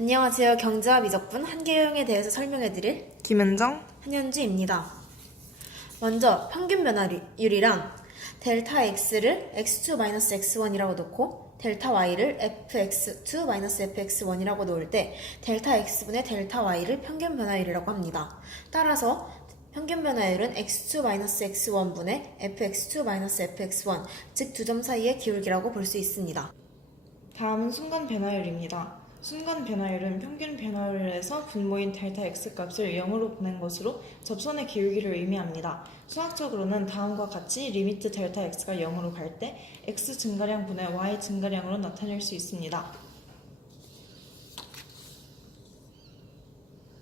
안녕하세요. 경제와 미적분 한계효용에 대해서 설명해드릴 김은정. 한현주입니다. 먼저 평균 변화율이랑 델타 x를 x2-x1이라고 놓고 델타 y를 fx2-fx1이라고 놓을 때 델타 x분의 델타 y를 평균 변화율이라고 합니다. 따라서 평균 변화율은 x2-x1분의 fx2-fx1, 즉 두 점 사이의 기울기라고 볼 수 있습니다. 다음은 순간 변화율입니다. 순간 변화율은 평균 변화율에서 분모인 델타 x 값을 0으로 보낸 것으로 접선의 기울기를 의미합니다. 수학적으로는 다음과 같이 리미트 델타 x가 0으로 갈 때 x 증가량 분의 y 증가량으로 나타낼 수 있습니다.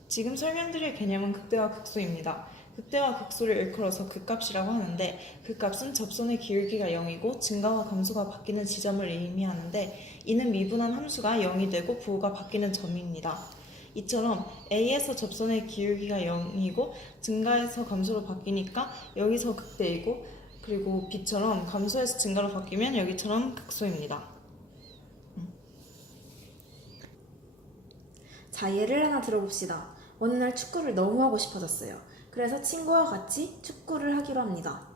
지금 설명드릴 개념은 극대와 극소입니다. 극대와 극소를 일컬어서 극값이라고 하는데 극값은 접선의 기울기가 0이고 증가와 감소가 바뀌는 지점을 의미하는데 이는 미분한 함수가 0이 되고 부호가 바뀌는 점입니다. 이처럼 A에서 접선의 기울기가 0이고 증가에서 감소로 바뀌니까 여기서 극대이고 그리고 B처럼 감소에서 증가로 바뀌면 여기처럼 극소입니다. 자, 예를 하나 들어봅시다. 어느 날 축구를 너무 하고 싶어졌어요. 그래서 친구와 같이 축구를 하기로 합니다.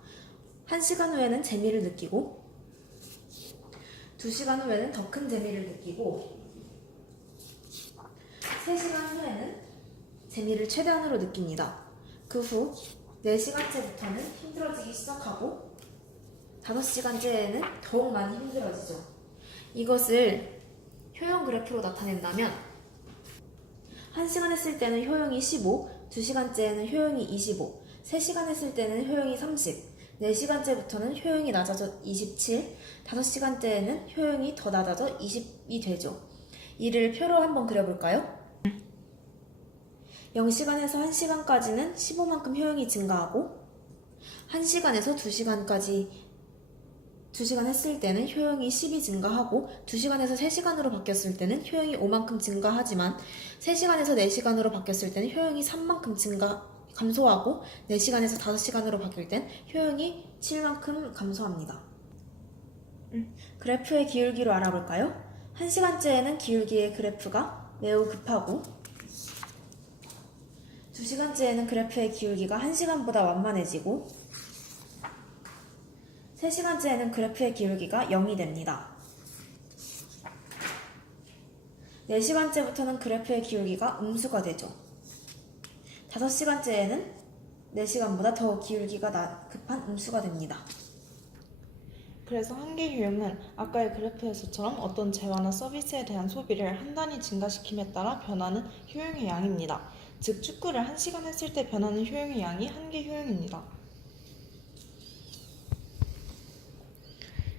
1시간 후에는 재미를 느끼고 2시간 후에는 더 큰 재미를 느끼고 3시간 후에는 재미를 최대한으로 느낍니다. 그 후 4시간째부터는 힘들어지기 시작하고 5시간째에는 더욱 많이 힘들어지죠. 이것을 효용 그래프로 나타낸다면 1시간 했을 때는 효용이 15, 2시간째에는 효용이 25, 3시간 했을 때는 효용이 30, 4시간째부터는 효용이 낮아져 27, 5시간째에는 효용이 더 낮아져 20이 되죠. 이를 표로 한번 그려볼까요? 0시간에서 1시간까지는 15만큼 효용이 증가하고 1시간에서 2시간 했을 때는 효용이 10이 증가하고 2시간에서 3시간으로 바뀌었을 때는 효용이 5만큼 증가하지만 3시간에서 4시간으로 바뀌었을 때는 효용이 3만큼 감소하고 4시간에서 5시간으로 바뀔 땐 효용이 7만큼 감소합니다. 그래프의 기울기로 알아볼까요? 1시간째에는 기울기의 그래프가 매우 급하고 2시간째에는 그래프의 기울기가 1시간보다 완만해지고 3시간째에는 그래프의 기울기가 0이 됩니다. 4시간째부터는 그래프의 기울기가 음수가 되죠. 5시간째에는 4시간보다 더 기울기가 급한 음수가 됩니다. 그래서 한계 효용은 아까의 그래프에서처럼 어떤 재화나 서비스에 대한 소비를 한 단위 증가시킴에 따라 변하는 효용의 양입니다. 즉 축구를 1시간 했을 때 변하는 효용의 양이 한계 효용입니다.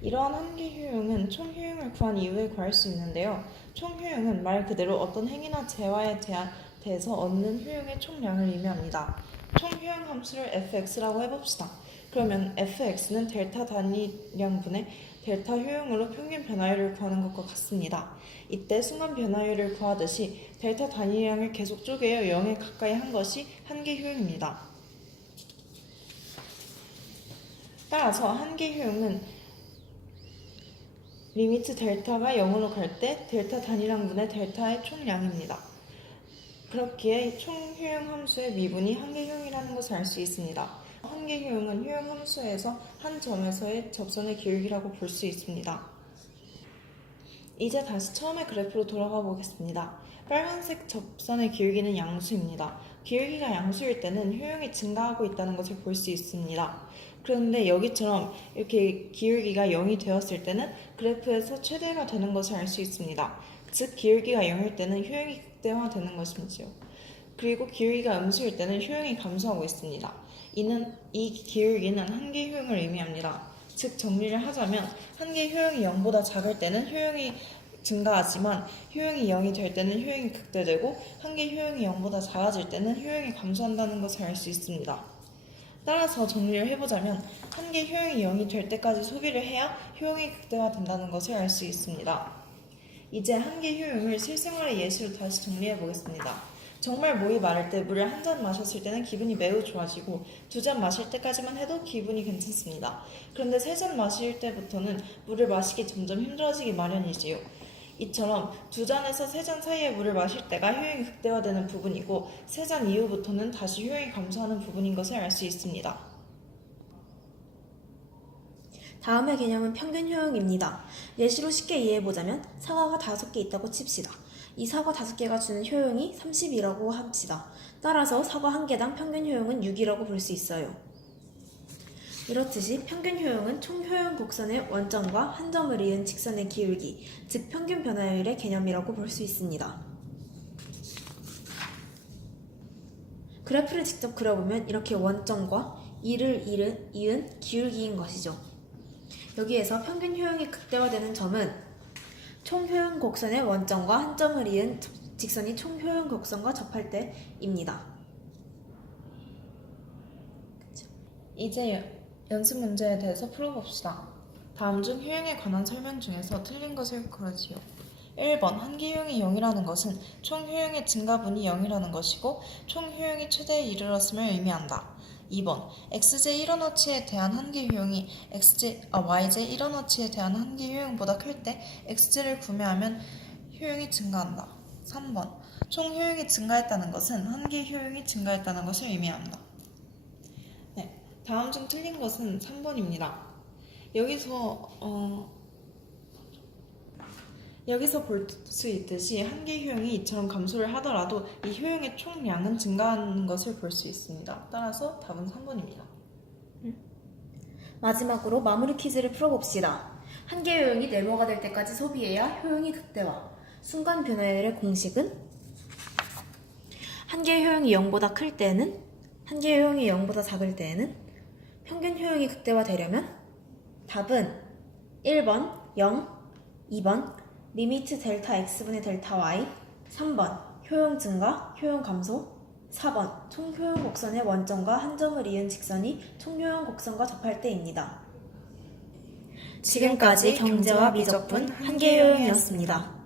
이러한 한계 효용은 총 효용을 구한 이후에 구할 수 있는데요. 총 효용은 말 그대로 어떤 행위나 재화에 대해서 얻는 효용의 총량을 의미합니다. 총 효용 함수를 fx라고 해봅시다. 그러면 fx는 델타 단위량분의 델타 효용으로 평균 변화율을 구하는 것과 같습니다. 이때 순간 변화율을 구하듯이 델타 단위량을 계속 쪼개어 0에 가까이 한 것이 한계 효용입니다. 따라서 한계 효용은 리미트 델타가 0으로 갈 때 델타 단위량분의 델타의 총량입니다. 그렇기에 총 효용 함수의 미분이 한계 효용이라는 것을 알 수 있습니다. 한계 효용은 효용 함수에서 한 점에서의 접선의 기울기라고 볼 수 있습니다. 이제 다시 처음의 그래프로 돌아가 보겠습니다. 빨간색 접선의 기울기는 양수입니다. 기울기가 양수일 때는 효용이 증가하고 있다는 것을 볼 수 있습니다. 그런데 여기처럼 이렇게 기울기가 0이 되었을 때는 그래프에서 최대가 되는 것을 알 수 있습니다. 즉 기울기가 0일 때는 효용이 극대화되는 것이지요. 그리고 기울기가 음수일 때는 효용이 감소하고 있습니다. 이 기울기는 한계 효용을 의미합니다. 즉 정리를 하자면 한계 효용이 0보다 작을 때는 효용이 증가하지만 효용이 0이 될 때는 효용이 극대되고 한계 효용이 0보다 작아질 때는 효용이 감소한다는 것을 알 수 있습니다. 따라서 정리를 해보자면 한계 효용이 0이 될 때까지 소비를 해야 효용이 극대화된다는 것을 알 수 있습니다. 이제 한계 효용을 실생활의 예시로 다시 정리해보겠습니다. 정말 목이 마를 때 물을 한 잔 마셨을 때는 기분이 매우 좋아지고 2잔 마실 때까지만 해도 기분이 괜찮습니다. 그런데 3잔 마실 때부터는 물을 마시기 점점 힘들어지기 마련이지요. 이처럼 2잔에서 3잔 사이의 물을 마실 때가 효용이 극대화되는 부분이고 3잔 이후부터는 다시 효용이 감소하는 부분인 것을 알 수 있습니다. 다음의 개념은 평균 효용입니다. 예시로 쉽게 이해해보자면 사과가 5개 있다고 칩시다. 이 사과 5개가 주는 효용이 30이라고 합시다. 따라서 사과 1개당 평균 효용은 6이라고 볼 수 있어요. 이렇듯이 평균 효용은 총 효용 곡선의 원점과 한 점을 이은 직선의 기울기, 즉 평균 변화율의 개념이라고 볼 수 있습니다. 그래프를 직접 그려보면 이렇게 원점과 이를 이은 기울기인 것이죠. 여기에서 평균 효용이 극대화되는 점은 총 효용 곡선의 원점과 한 점을 이은 직선이 총 효용 곡선과 접할 때입니다. 이제 연습 문제에 대해서 풀어봅시다. 다음 중 효용에 관한 설명 중에서 틀린 것을 고르지요. 1번 한계 효용이 0이라는 것은 총 효용의 증가분이 0이라는 것이고 총 효용이 최대에 이르렀음을 의미한다. 2번 xj 1원어치에 대한 한계 효용이 yj 1원어치에 대한 한계 효용보다 클 때 xj를 구매하면 효용이 증가한다. 3번 총 효용이 증가했다는 것은 한계 효용이 증가했다는 것을 의미한다. 다음 중 틀린 것은 3번입니다. 여기서 볼 수 있듯이 한계 효용이 이처럼 감소를 하더라도 이 효용의 총량은 증가하는 것을 볼 수 있습니다. 따라서 답은 3번입니다. 마지막으로 마무리 퀴즈를 풀어봅시다. 한계 효용이 네모가 될 때까지 소비해야 효용이 극대화. 순간 변화율의 공식은 한계 효용이 0보다 클 때는, 한계 효용이 0보다 작을 때에는 평균 효용이 극대화되려면 답은 1번 0, 2번 리미트 델타 x분의 델타 y, 3번 효용 증가, 효용 감소, 4번 총 효용 곡선의 원점과 한 점을 이은 직선이 총 효용 곡선과 접할 때입니다. 지금까지 경제와 미적분 한계 효용이었습니다.